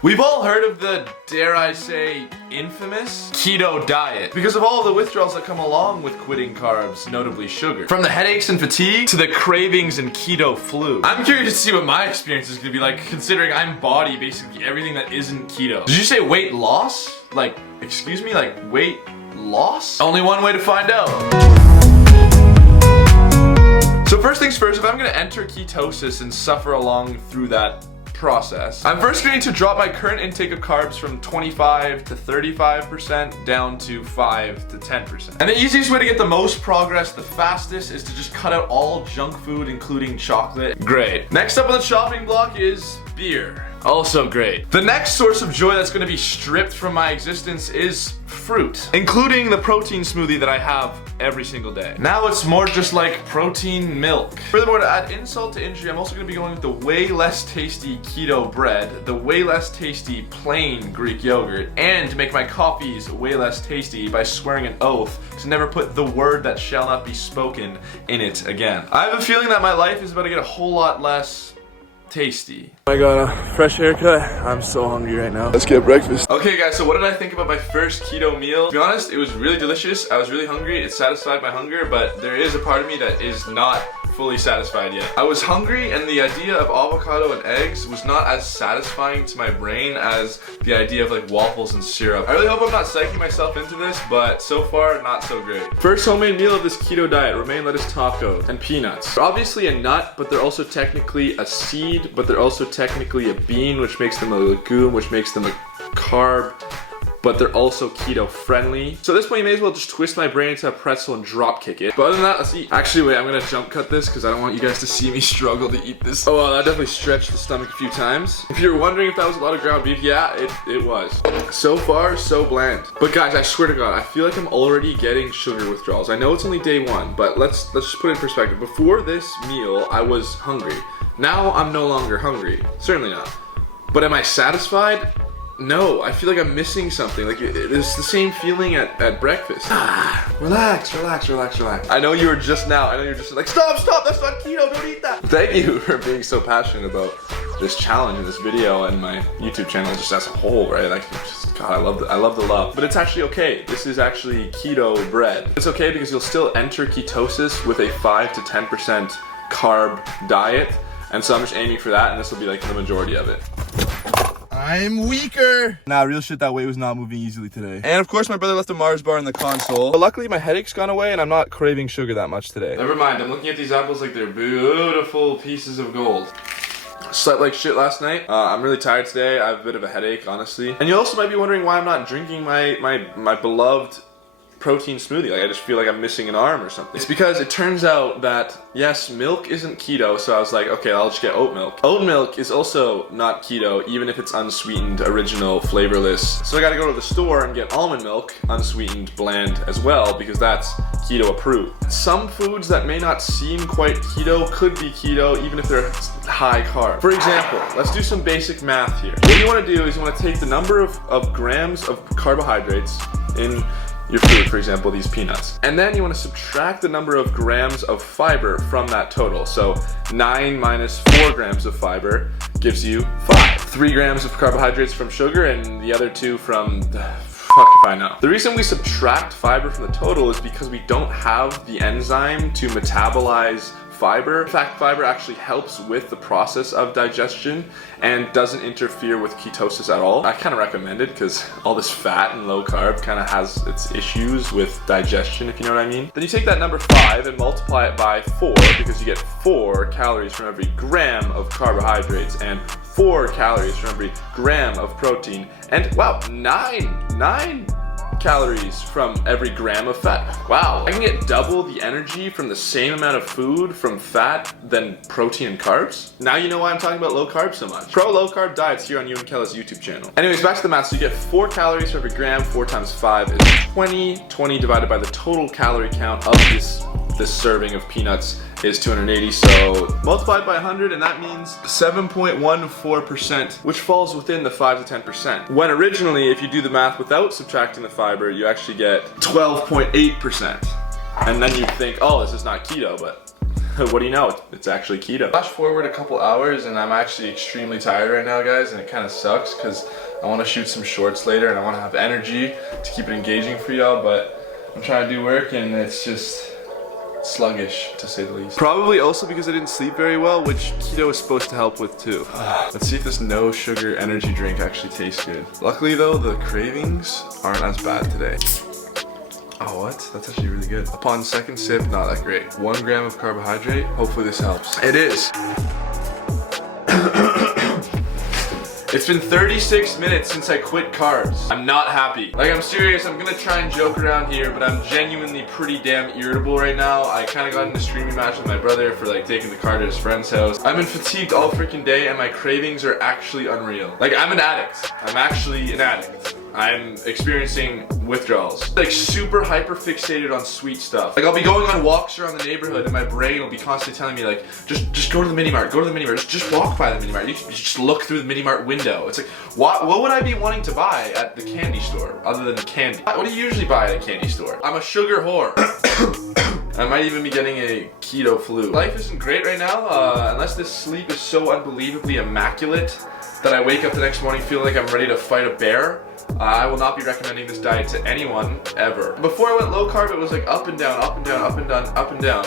We've all heard of the, dare I say, infamous keto diet because of all the withdrawals that come along with quitting carbs, notably sugar. From the headaches and fatigue to the cravings and keto flu. I'm curious to see what my experience is gonna be like, considering I embody basically everything that isn't keto. Did you say weight loss? Like, excuse me, like weight loss? Only one way to find out. So first things first, if I'm gonna enter ketosis and suffer along through that process, I'm first going to drop my current intake of carbs from 25 to 35% down to 5 to 10%. And the easiest way to get the most progress the fastest is to just cut out all junk food, including chocolate. Great. Next up on the chopping block is beer. Also great. The next source of joy that's going to be stripped from my existence is fruit, including the protein smoothie that I have every single day. Now it's more just like protein milk. Furthermore, to add insult to injury, I'm also going to be going with the way less tasty keto bread, the way less tasty plain Greek yogurt, and to make my coffees way less tasty by swearing an oath to never put the word that shall not be spoken in it again. I have a feeling that my life is about to get a whole lot less tasty. I got a fresh haircut. I'm so hungry right now. Let's get breakfast. Okay guys, so what did I think about my first keto meal? To be honest, it was really delicious. I was really hungry. It satisfied my hunger, but there is a part of me that is not fully satisfied yet. I was hungry, and the idea of avocado and eggs was not as satisfying to my brain as the idea of like waffles and syrup. I really hope I'm not psyching myself into this, but so far, not so great. First homemade meal of this keto diet, romaine lettuce tacos and peanuts. They're obviously a nut, but they're also technically a seed, but they're also technically a bean, which makes them a legume, which makes them a carb, but they're also keto friendly. So at this point, you may as well just twist my brain into a pretzel and drop kick it. But other than that, let's eat. Actually, wait, I'm gonna jump cut this because I don't want you guys to see me struggle to eat this. Oh, wow, that definitely stretched the stomach a few times. If you're wondering if that was a lot of ground beef, yeah, it was. So far, so bland. But guys, I swear to God, I feel like I'm already getting sugar withdrawals. I know it's only day one, but let's just put it in perspective. Before this meal, I was hungry. Now I'm no longer hungry. Certainly not. But am I satisfied? No, I feel like I'm missing something. Like it's the same feeling at breakfast. Relax. I know you were just like, stop, that's not keto, don't eat that. Thank you for being so passionate about this challenge in this video and my YouTube channel just as a whole, right? Like, God, I love the love. But it's actually okay. This is actually keto bread. It's okay because you'll still enter ketosis with a 5 to 10% carb diet. And so I'm just aiming for that, and this will be like the majority of it. I'm weaker. Nah, real shit, that weight was not moving easily today. And of course, my brother left a Mars bar in the console. But luckily, my headache's gone away, and I'm not craving sugar that much today. Never mind, I'm looking at these apples like they're beautiful pieces of gold. Slept like shit last night. I'm really tired today. I have a bit of a headache, honestly. And you also might be wondering why I'm not drinking my beloved protein smoothie. Like, I just feel like I'm missing an arm or something. It's because it turns out that, yes, milk isn't keto, so I was like, okay, I'll just get oat milk. Oat milk is also not keto, even if it's unsweetened, original, flavorless. So I gotta go to the store and get almond milk, unsweetened, bland as well, because that's keto approved. Some foods that may not seem quite keto could be keto, even if they're high carb. For example, let's do some basic math here. What you wanna do is you wanna take the number of grams of carbohydrates in your food, for example, these peanuts. And then you want to subtract the number of grams of fiber from that total. So 9 minus 4 grams of fiber gives you 5. 3 grams of carbohydrates from sugar and the other 2 from fuck if I know. The reason we subtract fiber from the total is because we don't have the enzyme to metabolize fiber. In fact, fiber actually helps with the process of digestion and doesn't interfere with ketosis at all. I kind of recommend it because all this fat and low carb kind of has its issues with digestion, if you know what I mean. Then you take that number 5 and multiply it by 4 because you get 4 calories from every gram of carbohydrates and 4 calories from every gram of protein, and wow, 9 calories from every gram of fat. Wow, I can get double the energy from the same amount of food from fat than protein and carbs. Now you know why I'm talking about low carb so much. Pro low carb diets here on Ewan Kella's YouTube channel. Anyways, back to the math. So you get 4 calories for every gram. 4 times 5 is 20. 20 divided by the total calorie count of this serving of peanuts is 280, so multiplied by 100, and that means 7.14%, which falls within the 5 to 10%. When originally, if you do the math without subtracting the fiber, you actually get 12.8%. And then you think, oh, this is not keto, but what do you know? It's actually keto. Flash forward a couple hours and I'm actually extremely tired right now, guys, and it kind of sucks because I want to shoot some shorts later and I want to have energy to keep it engaging for y'all, but I'm trying to do work and it's just sluggish, to say the least. Probably also because I didn't sleep very well, which keto is supposed to help with too. Let's see if this no sugar energy drink actually tastes good. Luckily though, the cravings aren't as bad today. Oh, what? That's actually really good. Upon second sip, not that great. 1 gram of carbohydrate. Hopefully this helps. It is. It's been 36 minutes since I quit carbs. I'm not happy. Like, I'm serious, I'm gonna try and joke around here, but I'm genuinely pretty damn irritable right now. I kinda got into a screaming match with my brother for like taking the car to his friend's house. I've been fatigued all freaking day and my cravings are actually unreal. Like, I'm an addict. I'm actually an addict. I'm experiencing withdrawals. Like, super hyper fixated on sweet stuff. Like, I'll be going on walks around the neighborhood and my brain will be constantly telling me like, just go to the mini mart, go to the mini mart, just walk by the mini mart. You just look through the mini mart window. It's like, what would I be wanting to buy at the candy store other than candy? What do you usually buy at a candy store? I'm a sugar whore. I might even be getting a keto flu. Life isn't great right now, unless this sleep is so unbelievably immaculate that I wake up the next morning feeling like I'm ready to fight a bear. I will not be recommending this diet to anyone, ever. Before I went low carb, it was like up and down, up and down, up and down, up and down.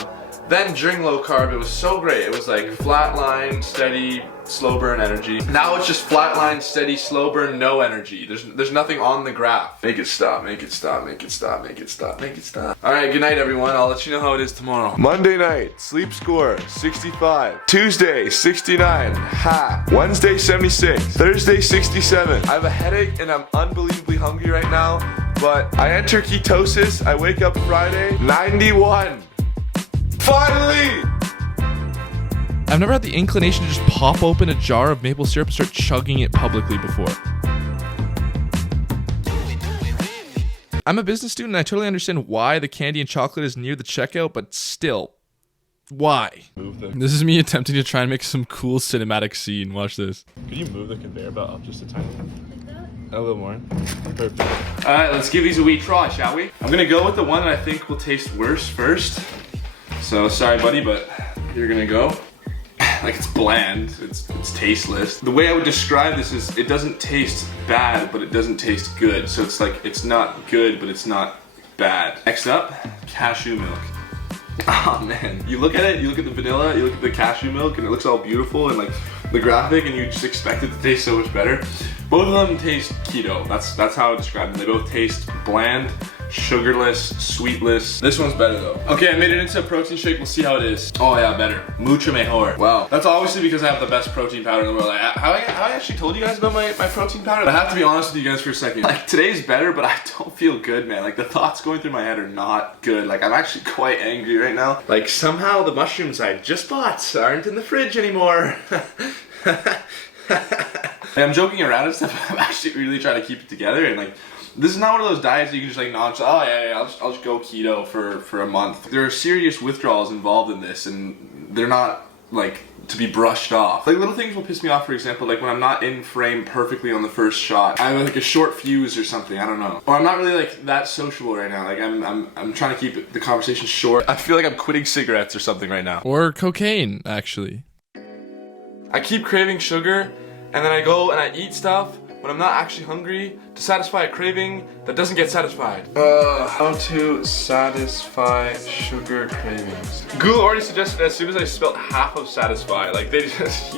Then during low carb, it was so great. It was like flat line, steady, slow burn energy. Now it's just flat line, steady, slow burn, no energy. There's nothing on the graph. Make it stop, make it stop, make it stop, make it stop, make it stop. All right, good night, everyone. I'll let you know how it is tomorrow. Monday night, sleep score, 65. Tuesday, 69. Ha. Wednesday, 76. Thursday, 67. I have a headache and I'm unbelievably hungry right now, but I enter ketosis. I wake up Friday, 91. Finally! I've never had the inclination to just pop open a jar of maple syrup and start chugging it publicly before. I'm a business student and I totally understand why the candy and chocolate is near the checkout, but still, why? This is me attempting to try and make some cool cinematic scene. Watch this. Could you move the conveyor belt up just a tiny bit? A little more. Perfect. All right, let's give these a wee try, shall we? I'm gonna go with the one that I think will taste worse first. So sorry, buddy, but you're gonna go. Like, it's bland, it's tasteless. The way I would describe this is it doesn't taste bad, but it doesn't taste good. So it's like, it's not good, but it's not bad. Next up, cashew milk. Oh man, you look at it, you look at the vanilla, you look at the cashew milk, and it looks all beautiful and like the graphic, and you just expect it to taste so much better. Both of them taste keto. That's how I describe them. They both taste bland, sugarless, sweetless. This one's better though. Okay, I made it into a protein shake. We'll see how it is. Oh yeah, better. Mucho mejor. Wow. That's obviously because I have the best protein powder in the world. Like, how I actually told you guys about my protein powder? I have to be honest with you guys for a second. Like, today's better, but I don't feel good, man. Like, the thoughts going through my head are not good. Like, I'm actually quite angry right now. Like, somehow the mushrooms I just bought aren't in the fridge anymore. I'm joking around and stuff. I'm actually really trying to keep it together, and like, this is not one of those diets that you can just like notch. Oh yeah, I'll just go keto for a month. There are serious withdrawals involved in this, and they're not like to be brushed off. Like, little things will piss me off. For example, like when I'm not in frame perfectly on the first shot, I have like a short fuse or something. I don't know. Or I'm not really like that sociable right now. Like I'm trying to keep the conversation short. I feel like I'm quitting cigarettes or something right now. Or cocaine, actually. I keep craving sugar, and then I go and I eat stuff when I'm not actually hungry to satisfy a craving that doesn't get satisfied. How to satisfy sugar cravings. Google already suggested as soon as I spelled half of satisfy, like he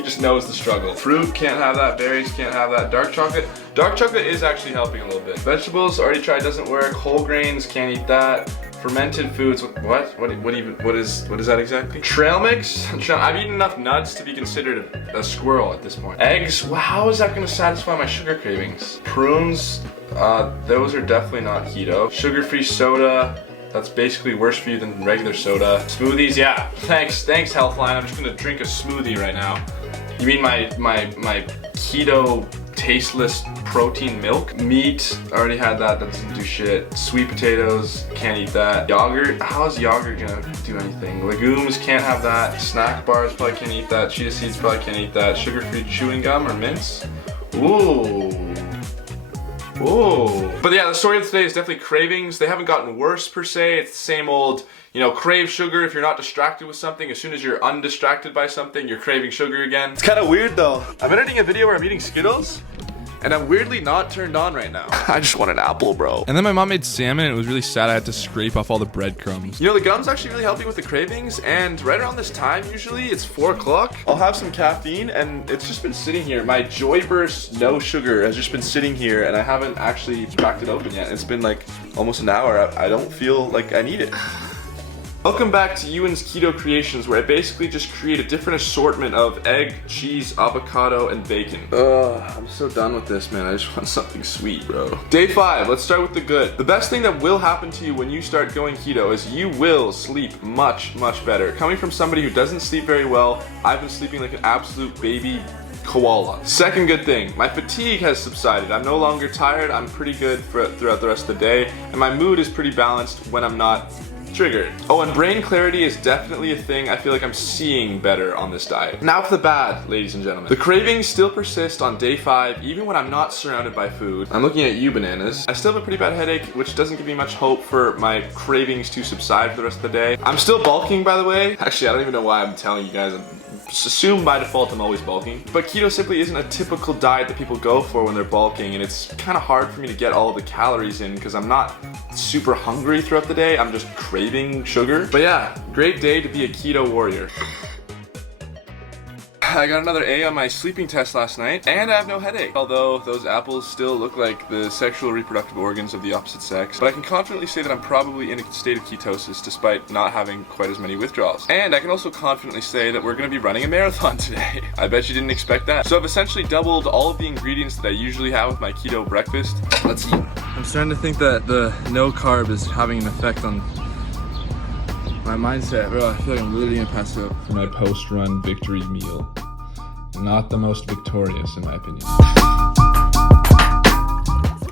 just knows the struggle. Fruit, can't have that. Berries, can't have that. Dark chocolate is actually helping a little bit. Vegetables, already tried, doesn't work. Whole grains, can't eat that. Fermented foods, what is that exactly? Trail mix? I've eaten enough nuts to be considered a squirrel at this point. Eggs, well, how is that gonna satisfy my sugar cravings? Prunes, those are definitely not keto. Sugar-free soda, that's basically worse for you than regular soda. Smoothies, yeah, thanks Healthline, I'm just gonna drink a smoothie right now. You mean my keto tasteless protein milk? Meat, already had that doesn't do shit. Sweet potatoes, can't eat that. Yogurt, how is yogurt gonna do anything? Legumes, can't have that. Snack bars, probably can't eat that. Chia seeds, probably can't eat that. Sugar-free chewing gum or mints? Ooh. But yeah, the story of today is definitely cravings. They haven't gotten worse per se. It's the same old, you know, crave sugar if you're not distracted with something. As soon as you're undistracted by something, you're craving sugar again. It's kind of weird though. I'm editing a video where I'm eating Skittles, and I'm weirdly not turned on right now. I just want an apple, bro. And then my mom made salmon and it was really sad I had to scrape off all the breadcrumbs. You know, the gum's actually really helping with the cravings, and right around this time, usually, it's 4 o'clock, I'll have some caffeine, and it's just been sitting here. My Joy Burst no sugar has just been sitting here, and I haven't actually cracked it open yet. It's been like almost an hour. I don't feel like I need it. Welcome back to Ewan's Keto Creations, where I basically just create a different assortment of egg, cheese, avocado, and bacon. Ugh, I'm so done with this, man. I just want something sweet, bro. Day 5, let's start with the good. The best thing that will happen to you when you start going keto is you will sleep much, much better. Coming from somebody who doesn't sleep very well, I've been sleeping like an absolute baby koala. Second good thing, my fatigue has subsided. I'm no longer tired. I'm pretty good throughout the rest of the day, and my mood is pretty balanced when I'm not triggered. Oh, and brain clarity is definitely a thing I feel like I'm seeing better on this diet. Now for the bad, ladies and gentlemen. The cravings still persist on day 5, even when I'm not surrounded by food. I'm looking at you, bananas. I still have a pretty bad headache, which doesn't give me much hope for my cravings to subside for the rest of the day. I'm still bulking, by the way. Actually, I don't even know why I'm telling you guys. Assume by default I'm always bulking. But keto simply isn't a typical diet that people go for when they're bulking, and it's kind of hard for me to get all of the calories in because I'm not super hungry throughout the day. I'm just craving sugar. But yeah, great day to be a keto warrior. I got another A on my sleeping test last night, and I have no headache. Although those apples still look like the sexual reproductive organs of the opposite sex. But I can confidently say that I'm probably in a state of ketosis despite not having quite as many withdrawals. And I can also confidently say that we're going to be running a marathon today. I bet you didn't expect that. So I've essentially doubled all of the ingredients that I usually have with my keto breakfast. Let's eat. I'm starting to think that the no carb is having an effect on my mindset. Bro, I feel like I'm literally gonna pass out. For my post-run victory meal. Not the most victorious, in my opinion.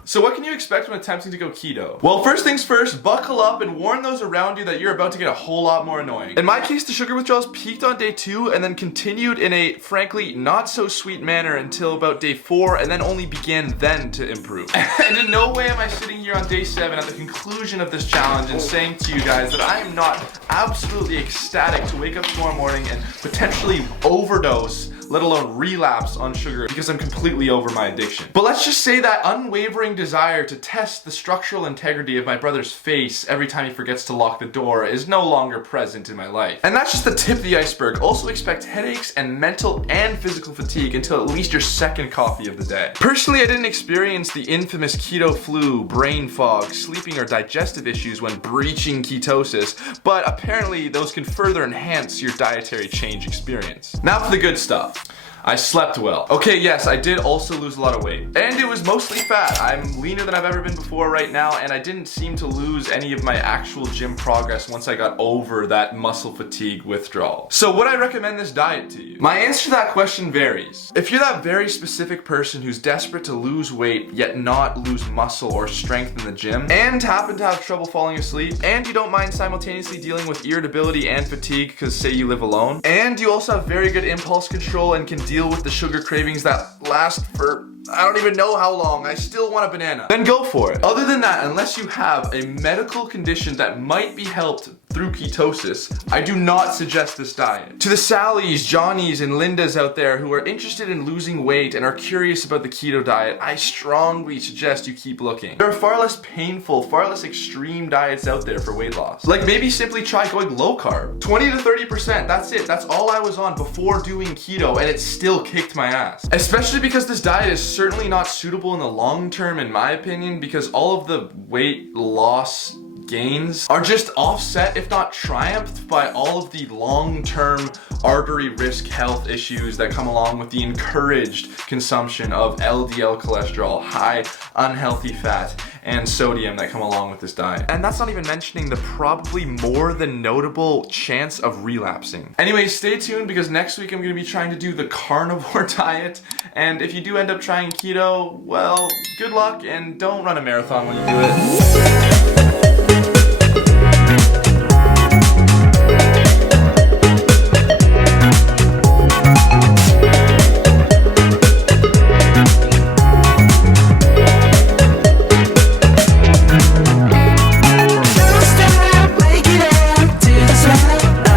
So what can you expect when attempting to go keto? Well, first things first, buckle up and warn those around you that you're about to get a whole lot more annoying. In my case, the sugar withdrawals peaked on day 2 and then continued in a, frankly, not so sweet manner until about day 4, and then only began then to improve. And in no way am I sitting here on day 7 at the conclusion of this challenge and saying to you guys that I am not absolutely ecstatic to wake up tomorrow morning and potentially overdose, let alone relapse on sugar, because I'm completely over my addiction. But let's just say that unwavering desire to test the structural integrity of my brother's face every time he forgets to lock the door is no longer present in my life. And that's just the tip of the iceberg. Also expect headaches and mental and physical fatigue until at least your second coffee of the day. Personally, I didn't experience the infamous keto flu, brain fog, sleeping, or digestive issues when breaching ketosis, but apparently those can further enhance your dietary change experience. Now for the good stuff. I slept well. Okay, yes, I did also lose a lot of weight. And it was mostly fat. I'm leaner than I've ever been before right now, and I didn't seem to lose any of my actual gym progress once I got over that muscle fatigue withdrawal. So would I recommend this diet to you? My answer to that question varies. If you're that very specific person who's desperate to lose weight, yet not lose muscle or strength in the gym, and happen to have trouble falling asleep, and you don't mind simultaneously dealing with irritability and fatigue because say you live alone, and you also have very good impulse control and can deal with the sugar cravings that last for I don't even know how long, I still want a banana, then go for it. Other than that, unless you have a medical condition that might be helped through ketosis, I do not suggest this diet. To the Sallys, Johnnies, and Lindas out there who are interested in losing weight and are curious about the keto diet, I strongly suggest you keep looking. There are far less painful, far less extreme diets out there for weight loss. Like maybe simply try going low carb. 20 to 30%, that's it. That's all I was on before doing keto, and it still kicked my ass. Especially because this diet is certainly not suitable in the long term, in my opinion, because all of the weight loss gains are just offset, if not triumphed, by all of the long-term artery risk health issues that come along with the encouraged consumption of LDL cholesterol, high unhealthy fat, and sodium that come along with this diet. And that's not even mentioning the probably more than notable chance of relapsing. Anyways, stay tuned because next week I'm gonna be trying to do the carnivore diet, and if you do end up trying keto, well, good luck and don't run a marathon when you do it.